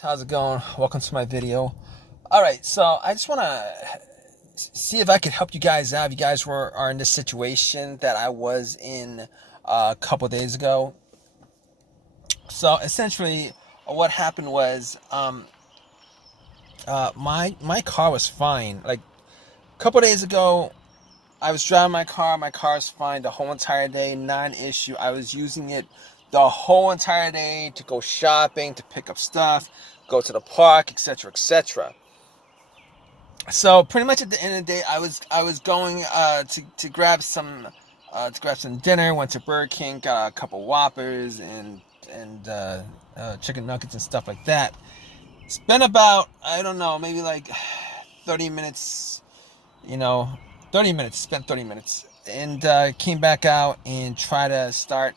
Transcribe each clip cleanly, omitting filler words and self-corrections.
How's it going? Welcome to my video. Alright, so I just want to see if I could help you guys out. If you guys are in this situation that I was in a couple days ago. So essentially what happened was my car was fine. Like a couple days ago, I was driving my car's fine the whole entire day, non-issue. I was using it the whole entire day to go shopping, to pick up stuff, go to the park, etc., etc. So pretty much at the end of the day, I was going to grab some dinner. Went to Burger King, got a couple Whoppers and chicken nuggets and stuff like that. Spent about, I don't know, maybe like 30 minutes. 30 minutes. Spent 30 minutes and came back out and tried to start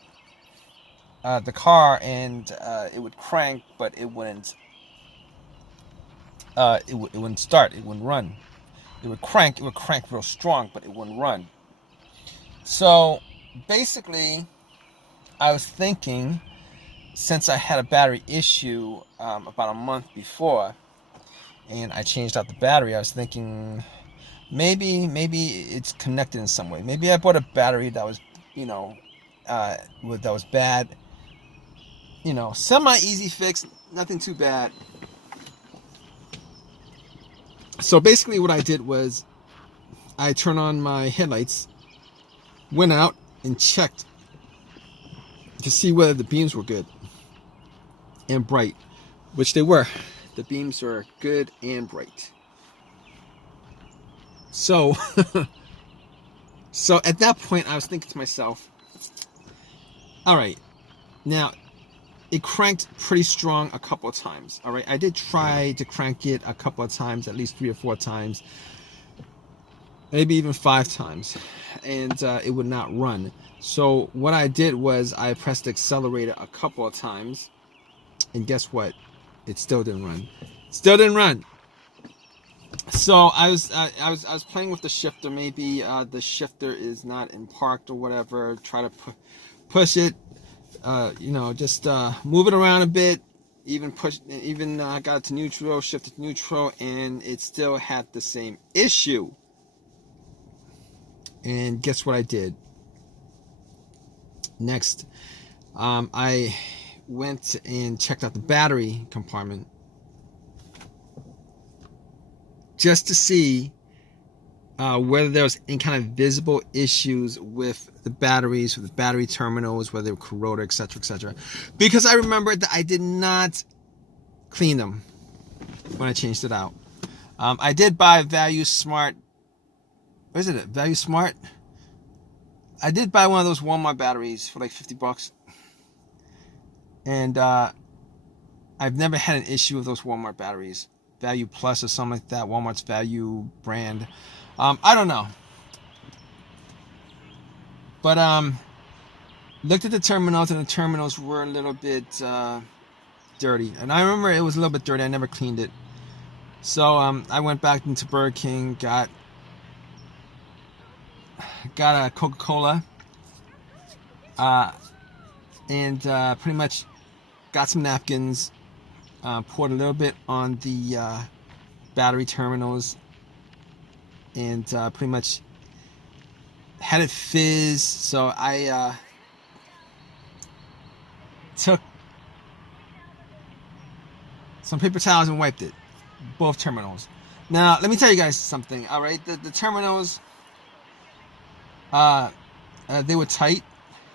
the car, and it would crank, but it wouldn't. It wouldn't start. It wouldn't run. It would crank real strong, but it wouldn't run. So basically, I was thinking, since I had a battery issue about a month before, and I changed out the battery, I was thinking maybe it's connected in some way. Maybe I bought a battery that was, that was bad. Semi easy fix, nothing too bad. So basically what I did was I turned on my headlights, went out and checked to see whether the beams were good and bright, which they were. The beams were good and bright. So so at that point I was thinking to myself, all right, now it cranked pretty strong a couple of times. All right, I did try to crank it a couple of times, at least 3 or 4 times, maybe even 5 times, and it would not run. So what I did was I pressed the accelerator a couple of times, and guess what? It still didn't run. Still didn't run. So I was playing with the shifter. Maybe the shifter is not in parked or whatever. Try to push it. Just move it around a bit, got it to neutral, shifted to neutral, and it still had the same issue. And guess what I did next? I went and checked out the battery compartment just to see whether there was any kind of visible issues with the batteries, with the battery terminals, whether they were corroded, etc., etc. Because I remembered that I did not clean them when I changed it out. I did buy Value Smart. What is it? Value Smart? I did buy one of those Walmart batteries for like $50. And I've never had an issue with those Walmart batteries. Value Plus or something like that. Walmart's Value brand. I don't know. But looked at the terminals, and the terminals were a little bit dirty. And I remember it was a little bit dirty. I never cleaned it. So I went back into Burger King, got a Coca-Cola, and pretty much got some napkins, poured a little bit on the battery terminals, and pretty much had it fizz. So I took some paper towels and wiped it, both terminals. Now let me tell you guys something. All right, the terminals, they were tight,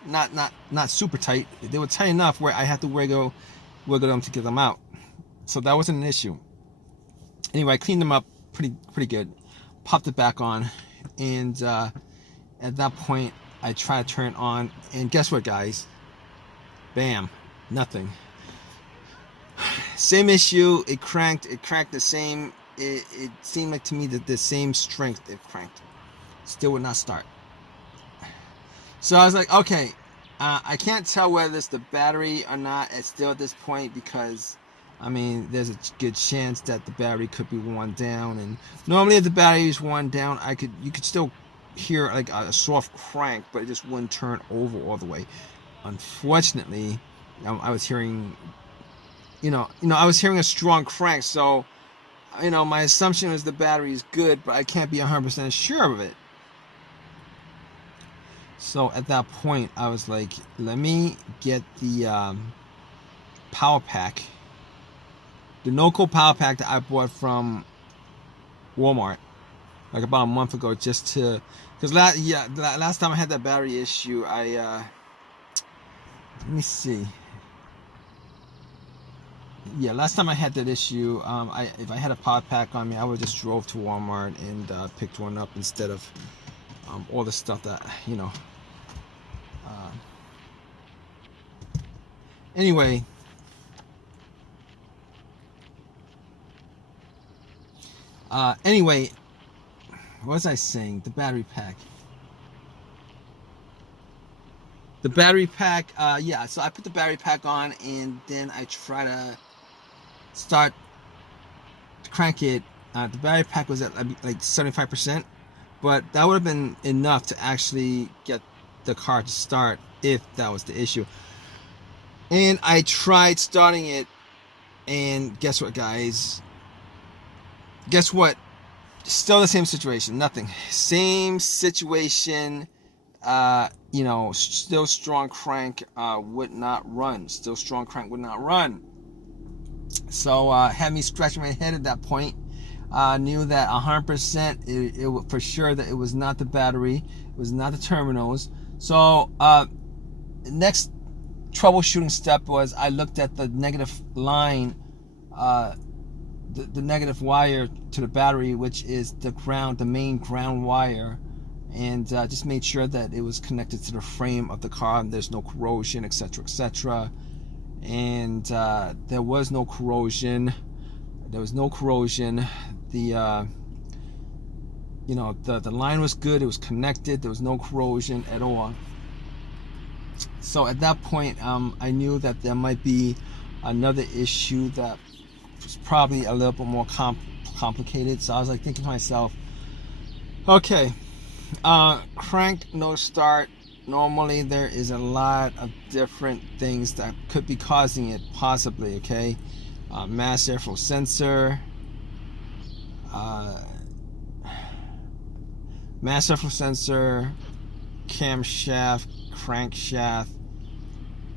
not super tight. They were tight enough where I had to wiggle them to get them out. So that wasn't an issue. Anyway, I cleaned them up pretty good, popped it back on, and at that point I tried to turn it on, and guess what, guys? Bam, nothing. Same issue. It cranked the same. It seemed like to me that the same strength it cranked. Still would not start. So I was like, okay, I can't tell whether it's the battery or not still at this point, because I mean, there's a good chance that the battery could be worn down, and normally if the battery is worn down, you could still hear like a soft crank, but it just wouldn't turn over all the way. Unfortunately, I was hearing I was hearing a strong crank, so my assumption was the battery is good, but I can't be 100% sure of it. So at that point, I was like, let me get the power pack, the no-code power pack that I bought from Walmart like about a month ago, just to, because last time I had that battery issue, let me see. Yeah, last time I had that issue, if I had a power pack on me, I would just drove to Walmart and picked one up instead of all the stuff that anyway. Anyway, what was I saying? The battery pack. Yeah, so I put the battery pack on, and then I try to start to crank it. The battery pack was at like 75%, but that would have been enough to actually get the car to start if that was the issue. And I tried starting it, and guess what, guys? Guess what? Still the same situation. Nothing. Same situation. Still strong crank would not run. Still strong crank would not run. So had me scratching my head at that point. Knew that 100% it for sure that it was not the battery, it was not the terminals. So next troubleshooting step was I looked at the negative line, the negative wire to the battery, which is the main ground wire, and just made sure that it was connected to the frame of the car and there's no corrosion, etc., etc. And there was no corrosion. The the line was good. It was connected. There was no corrosion at all. So at that point, I knew that there might be another issue that was probably a little bit more complicated. So I was like thinking to myself, okay, crank no start. Normally there is a lot of different things that could be causing it, possibly. Okay, mass airflow sensor, camshaft, crankshaft,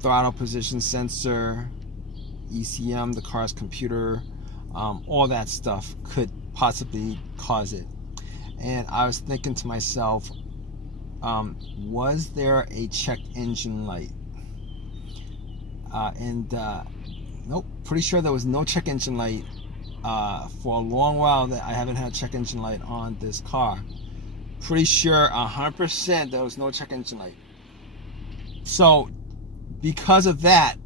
throttle position sensor, ECM, the car's computer, all that stuff could possibly cause it. And I was thinking to myself, was there a check engine light? Nope, pretty sure there was no check engine light. For a long while that I haven't had a check engine light on this car. Pretty sure 100% there was no check engine light. So because of that,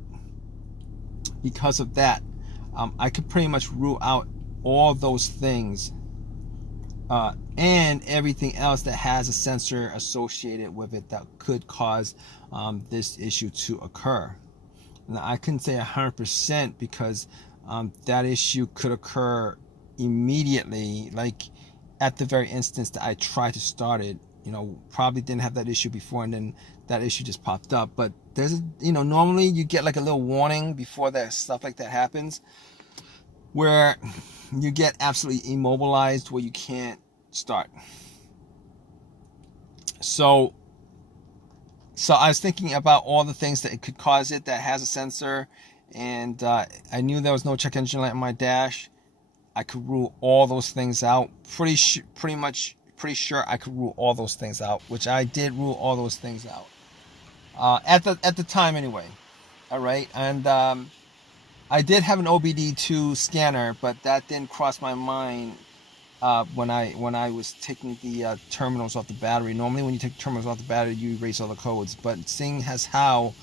I could pretty much rule out all those things and everything else that has a sensor associated with it that could cause this issue to occur. Now, I couldn't say 100% because that issue could occur immediately, like at the very instance that I tried to start it. Probably didn't have that issue before, and then that issue just popped up. But there's normally you get like a little warning before that stuff like that happens, where you get absolutely immobilized, where you can't start. So I was thinking about all the things that it could cause it that has a sensor, and I knew there was no check engine light on my dash. I could rule all those things out. Pretty sure I could rule all those things out, which I did rule all those things out at the time anyway. All right, and I did have an OBD2 scanner, but that didn't cross my mind when I was taking the terminals off the battery. Normally, when you take terminals off the battery, you erase all the codes. But seeing as how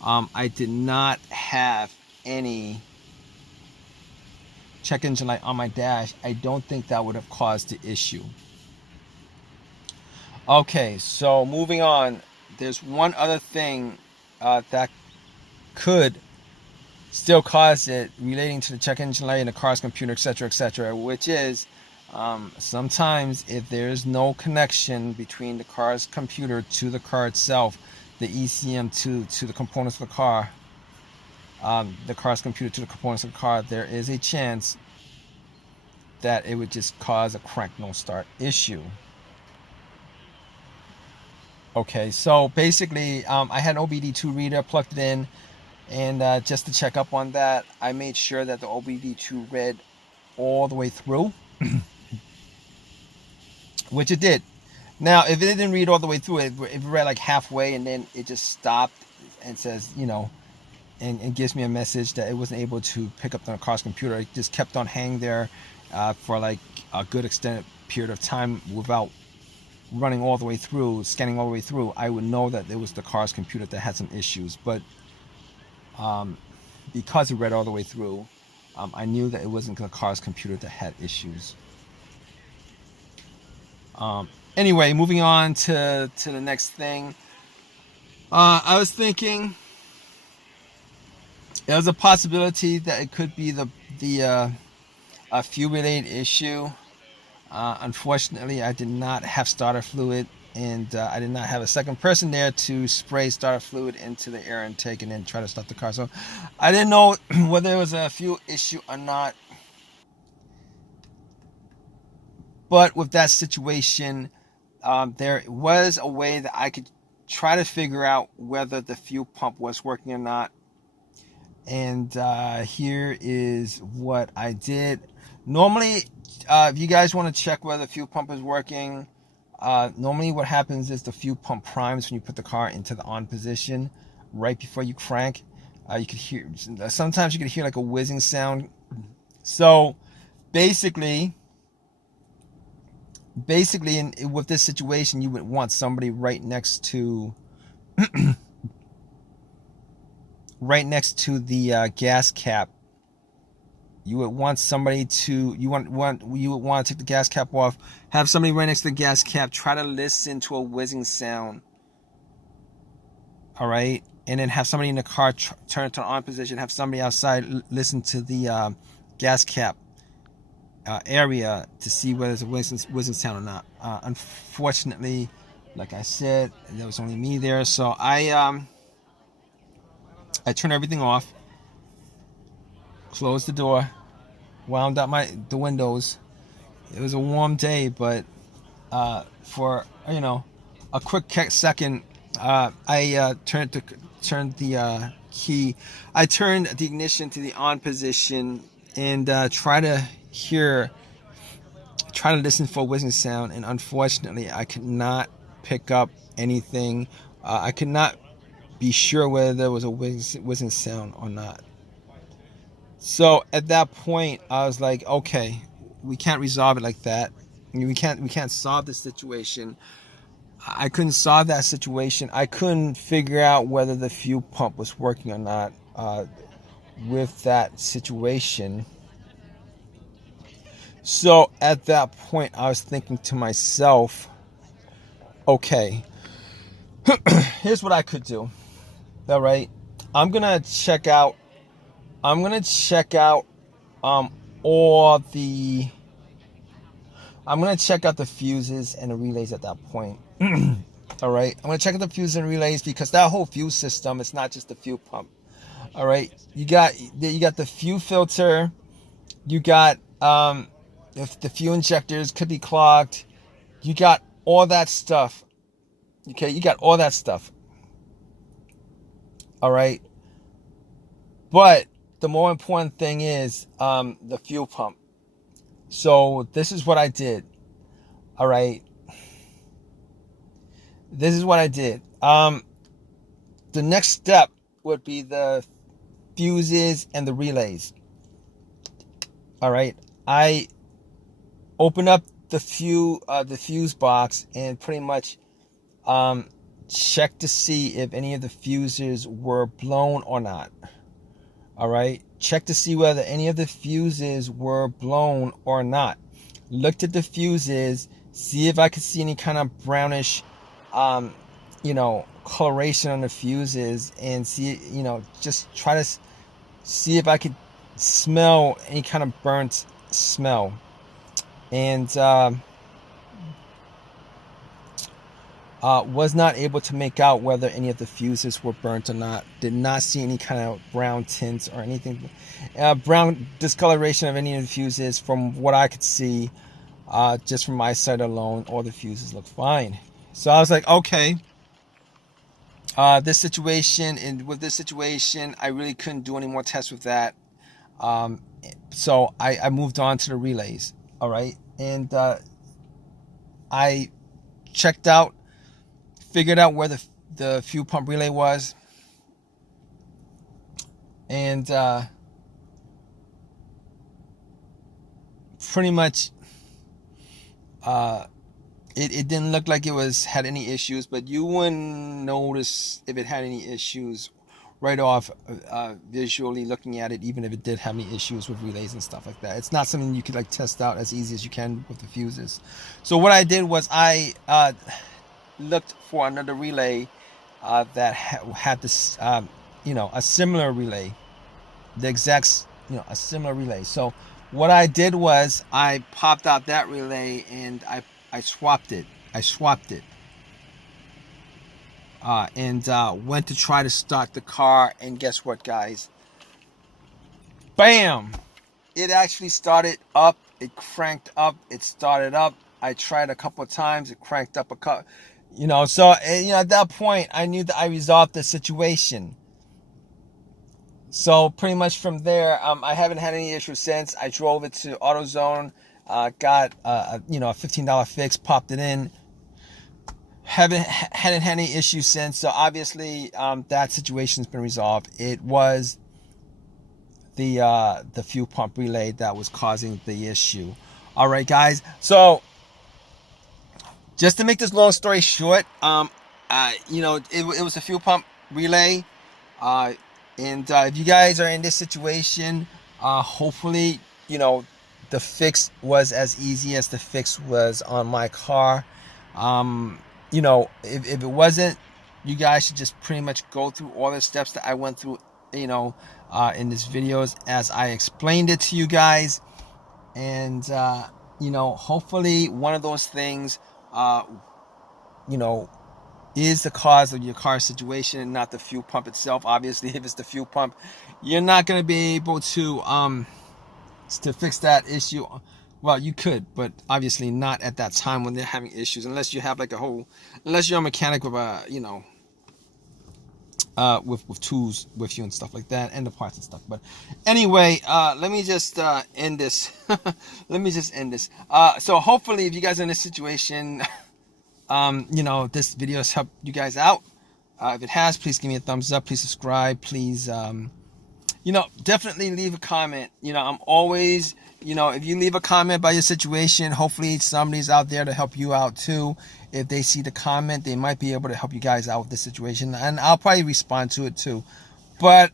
I did not have any check engine light on my dash, I don't think that would have caused the issue. Okay, so moving on. There's one other thing that could still cause it relating to the check engine light and the car's computer, etc., which is sometimes if there's no connection between the car's computer to the car itself, the ECM to the components of the car, the car's computer to the components of the car, there is a chance that it would just cause a crank no start issue. Okay, so basically, I had an OBD2 reader, plugged it in, and just to check up on that, I made sure that the OBD2 read all the way through, which it did. Now, if it didn't read all the way through, it read like halfway, and then it just stopped and says, you know, and gives me a message that it wasn't able to pick up the car's computer. It just kept on hanging there for like a good extended period of time without running all the way through, scanning all the way through. I would know that it was the car's computer that had some issues, but because it read all the way through, I knew that it wasn't the car's computer that had issues. Anyway, moving on to the next thing. I was thinking there was a possibility that it could be a fuel related issue. Unfortunately, I did not have starter fluid, and I did not have a second person there to spray starter fluid into the air intake and then try to start the car. So I didn't know whether it was a fuel issue or not. But with that situation, there was a way that I could try to figure out whether the fuel pump was working or not. And here is what I did. Normally, if you guys want to check whether the fuel pump is working, normally what happens is the fuel pump primes when you put the car into the on position right before you crank. You could hear, sometimes you could hear like a whizzing sound. So basically with this situation, you would want somebody right next to the gas cap. You would want somebody to you would want to take the gas cap off, have somebody right next to the gas cap, try to listen to a whizzing sound. All right, and then have somebody in the car turn it to on position, have somebody outside listen to the gas cap area to see whether there's a whizzing sound or not. Unfortunately, like I said, there was only me there, so I turned everything off, closed the door, wound up the windows. It was a warm day, but for a quick second, I turned the key. I turned the ignition to the on position and try to listen for a whizzing sound. And unfortunately, I could not pick up anything. I could not be sure whether there was a whizzing sound or not. So at that point, I was like, okay, we can't resolve it like that. We can't solve the situation. I couldn't solve that situation. I couldn't figure out whether the fuel pump was working or not with that situation. So at that point, I was thinking to myself, okay, here's what I could do. All right, I'm gonna check out all the. I'm gonna check out the fuses and the relays at that point. All right, I'm gonna check out the fuses and relays because that whole fuel system is not just the fuel pump. All right, you got the fuel filter, you got if the fuel injectors could be clogged, you got all that stuff. Okay, you got all that stuff. All right, but the more important thing is the fuel pump. So this is what I did. All right. This is what I did. The next step would be the fuses and the relays. All right. I opened up the fuse box and pretty much checked to see if any of the fuses were blown or not. All right, check to see whether any of the fuses were blown or not. Looked at the fuses, see if I could see any kind of brownish, coloration on the fuses, and see, just try to see if I could smell any kind of burnt smell. And was not able to make out whether any of the fuses were burnt or not. Did not see any kind of brown tints or anything, brown discoloration of any of the fuses. From what I could see, just from my sight alone, all the fuses look fine. So I was like, okay, this situation, and with this situation, I really couldn't do any more tests with that. So I moved on to the relays. All right, and I checked out, figured out where the fuel pump relay was, and pretty much it didn't look like it had any issues, but you wouldn't notice if it had any issues right off visually looking at it, even if it did have any issues with relays and stuff like that. It's not something you could like test out as easy as you can with the fuses. So what I did was I looked for another relay that had this, a similar relay, the exact, a similar relay. So what I did was I popped out that relay and I swapped it. And went to try to start the car, and guess what, guys? Bam! It actually started up. It cranked up. It started up. I tried a couple of times. It cranked up a couple. So at that point, I knew that I resolved the situation. So pretty much from there, I haven't had any issues since. I drove it to AutoZone, got a $15 fix, popped it in. Hadn't had any issues since. So obviously, that situation's been resolved. It was the fuel pump relay that was causing the issue. All right, guys. So just to make this long story short, it was a fuel pump relay. And if you guys are in this situation, hopefully, the fix was as easy as the fix was on my car. If it wasn't, you guys should just pretty much go through all the steps that I went through, in this videos as I explained it to you guys. And, hopefully one of those things, is the cause of your car situation and not the fuel pump itself. Obviously, if it's the fuel pump, you're not going to be able to fix that issue. Well, you could, but obviously not at that time when they're having issues, unless you have unless you're a mechanic with with tools with you and stuff like that, and the parts and stuff. But anyway, let me just end this. So hopefully, if you guys are in this situation, this video has helped you guys out. If it has, please give me a thumbs up. Please subscribe. Please, definitely leave a comment. I'm always, if you leave a comment about your situation, hopefully somebody's out there to help you out too. If they see the comment, they might be able to help you guys out with the situation, and I'll probably respond to it too. But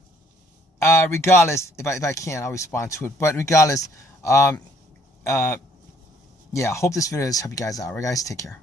regardless, if I can, I'll respond to it. But regardless, yeah, hope this video has helped you guys out. All right, guys, take care.